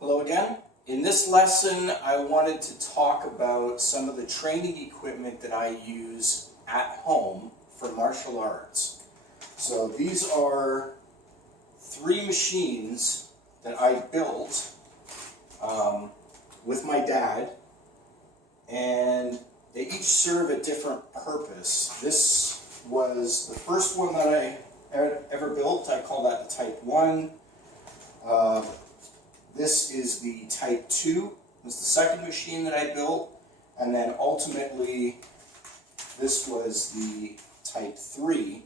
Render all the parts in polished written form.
Hello again. In this lesson, I wanted to talk about some of the training equipment that I use at home for martial arts. So these are 3 machines that I built with my dad, and they each serve a different purpose. This was the first one that I ever built. I call that the Type 1. This is the Type 2, this is the second machine that I built, and then ultimately this was the Type 3,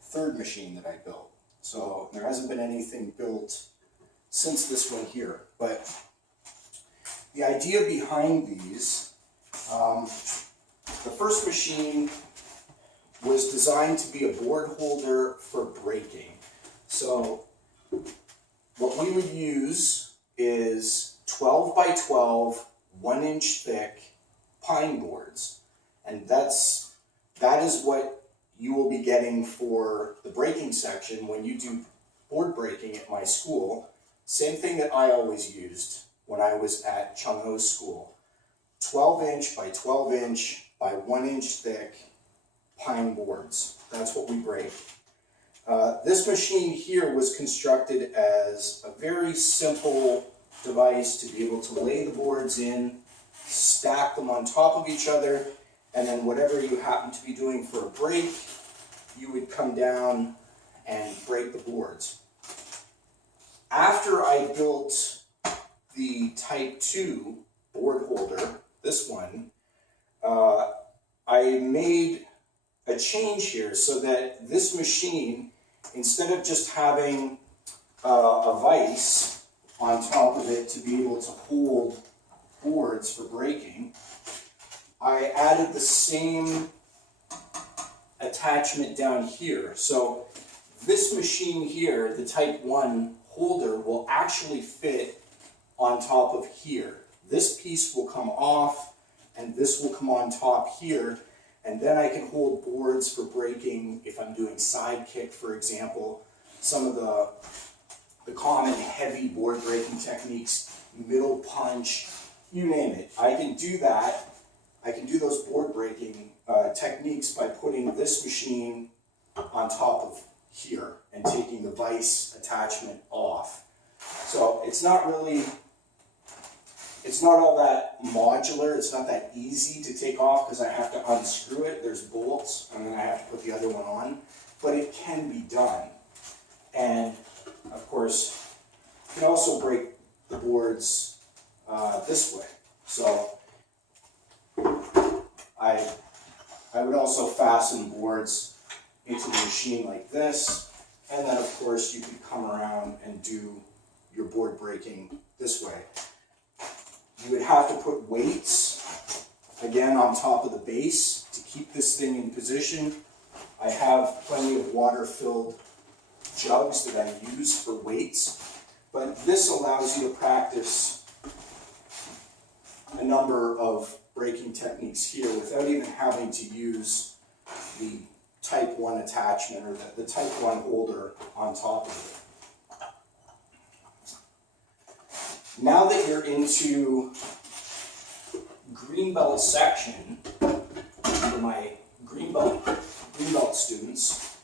third machine that I built. So there hasn't been anything built since this one here, but the idea behind these, the first machine was designed to be a board holder for breaking. So what we would use is 12 by 12, 1 inch thick pine boards. And that is what you will be getting for the breaking section when you do board breaking at my school. Same thing that I always used when I was at Chung Oh's school. 12 inch by 12 inch by 1 inch thick pine boards. That's what we break. This machine here was constructed as a very simple device to be able to lay the boards in, stack them on top of each other, and then whatever you happen to be doing for a break, you would come down and break the boards. After I built the Type 2 board holder, this one, I made a change here so that this machine, instead of just having a vise on top of it to be able to hold boards for breaking, I added the same attachment down here. So this machine here, the Type 1 holder, will actually fit on top of here. This piece will come off and this will come on top here, and then I can hold boards for breaking if I'm doing side kick, for example. Some of the common heavy board breaking techniques, middle punch, you name it. I can do that. I can do those board breaking techniques by putting this machine on top of here and taking the vise attachment off. So it's not all that modular, it's not that easy to take off because I have to unscrew it. There's bolts and then I have to put the other one on, but it can be done. And of course, you can also break the boards this way. So I would also fasten boards into the machine like this, and then of course you can come around and do your board breaking this way. You would have to put weights again on top of the base to keep this thing in position. I have plenty of water-filled jugs that I use for weights, but this allows you to practice a number of breaking techniques here without even having to use the Type 1 attachment or the Type 1 holder on top of it. Now that you're into green belt section for my green belt students,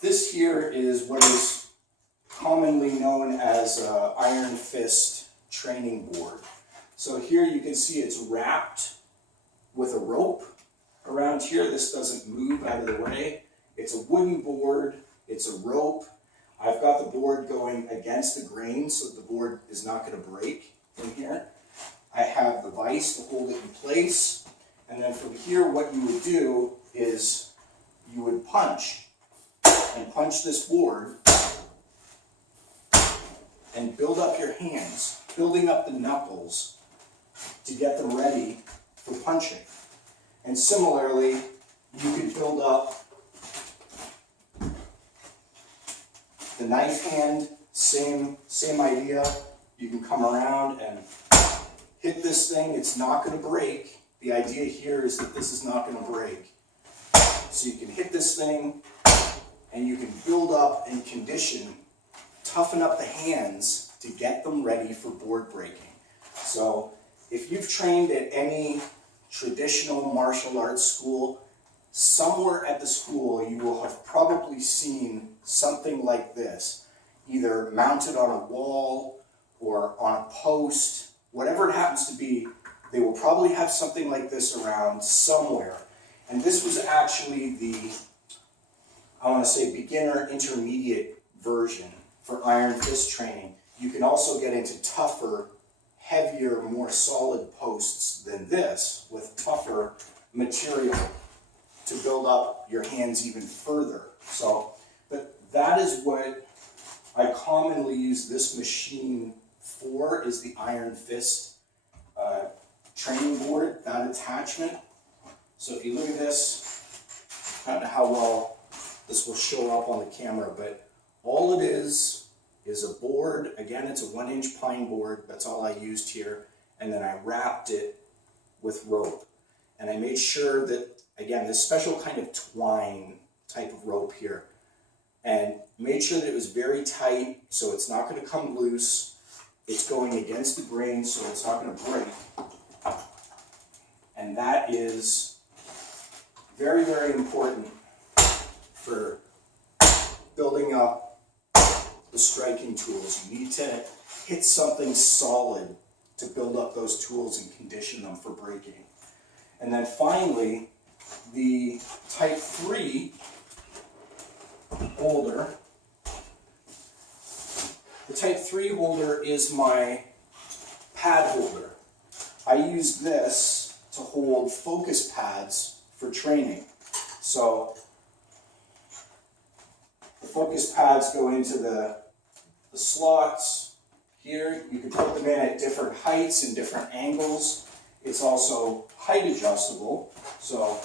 this here is what is commonly known as an iron fist training board. So here you can see it's wrapped with a rope around here. This doesn't move out of the way. It's a wooden board, it's a rope. I've got the board going against the grain so the board is not going to break in here. I have the vise to hold it in place. And then from here, what you would do is you would punch this board and build up your hands, building up the knuckles to get them ready for punching. And similarly, you could build up the knife hand, same idea. You can come around and hit this thing. It's not going to break. The idea here is that this is not going to break. So you can hit this thing, and you can build up and condition, toughen up the hands to get them ready for board breaking. So if you've trained at any traditional martial arts school, somewhere at the school you will have probably seen something like this, either mounted on a wall or on a post, whatever it happens to be, they will probably have something like this around somewhere. And this was actually the, I want to say, beginner intermediate version for iron fist training. You can also get into tougher, heavier, more solid posts than this with tougher material to build up your hands even further. So, but that is what I commonly use this machine for, is the iron fist training board, that attachment. So if you look at this, I don't know how well this will show up on the camera, but all it is a board. Again, it's a 1-inch pine board. That's all I used here. And then I wrapped it with rope. And I made sure that, again, this special kind of twine type of rope here, and made sure that it was very tight so it's not going to come loose. It's going against the grain so it's not going to break. And that is very, very important for building up the striking tools. You need to hit something solid to build up those tools and condition them for breaking. And then finally, the Type 3 holder. The Type 3 holder is my pad holder. I use this to hold focus pads for training. So the focus pads go into the slots here. You can put them in at different heights and different angles. It's also height adjustable. So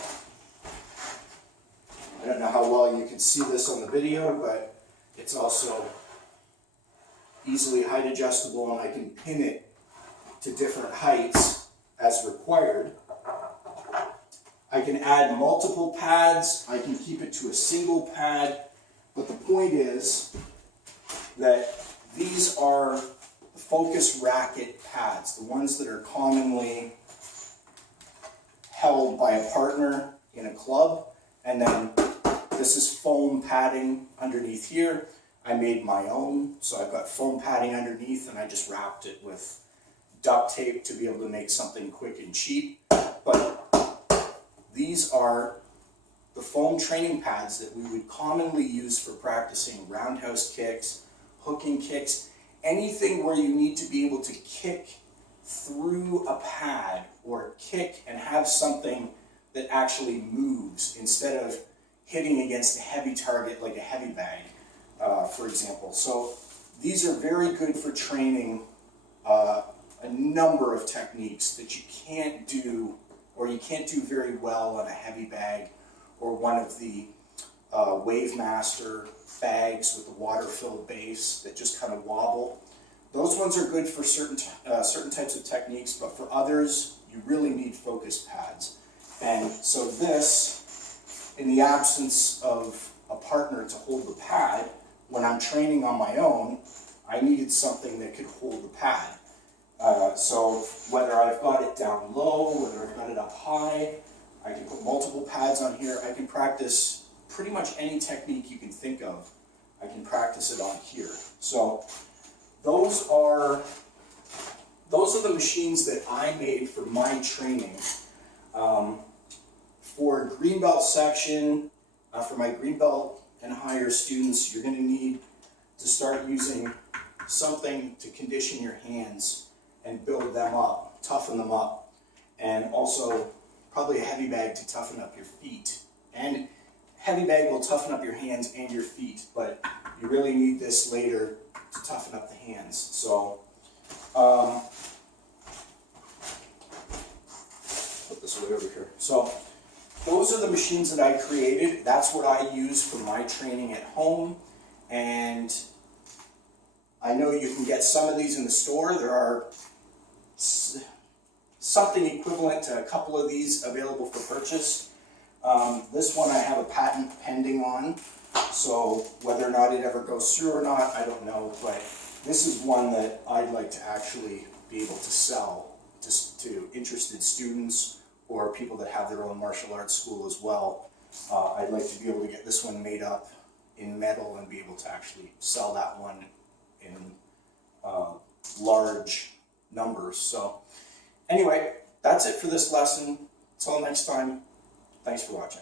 I don't know how well you can see this on the video, but it's also easily height adjustable, and I can pin it to different heights as required. I can add multiple pads. I can keep it to a single pad. But the point is that these are the focus racket pads, the ones that are commonly held by a partner in a club. And then this is foam padding underneath here. I made my own, so I've got foam padding underneath, and I just wrapped it with duct tape to be able to make something quick and cheap. But these are the foam training pads that we would commonly use for practicing roundhouse kicks, hooking kicks, anything where you need to be able to kick through a pad or kick and have something that actually moves instead of hitting against a heavy target like a heavy bag, for example. So these are very good for training a number of techniques that you can't do, or you can't do very well on a heavy bag or one of the Wave Master bags with the water-filled base that just kind of wobble. Those ones are good for certain types of techniques, but for others, you really need focus pads. And so this, in the absence of a partner to hold the pad, when I'm training on my own, I needed something that could hold the pad. So whether I've got it down low, whether I've got it up high, I can put multiple pads on here. I can practice pretty much any technique you can think of. I can practice it on here. So those are the machines that I made for my training. For green belt section, for my green belt and higher students, you're going to need to start using something to condition your hands and build them up, toughen them up, and also probably a heavy bag to toughen up your feet. And heavy bag will toughen up your hands and your feet, but you really need this later to toughen up the hands. So put this way over here. So those are the machines that I created. That's what I use for my training at home. And I know you can get some of these in the store. There are something equivalent to a couple of these available for purchase. This one I have a patent pending on. So whether or not it ever goes through or not, I don't know, but this is one that I'd like to actually be able to sell to interested students or people that have their own martial arts school as well. I'd like to be able to get this one made up in metal and be able to actually sell that one in large numbers. So anyway, that's it for this lesson. Until next time, thanks for watching.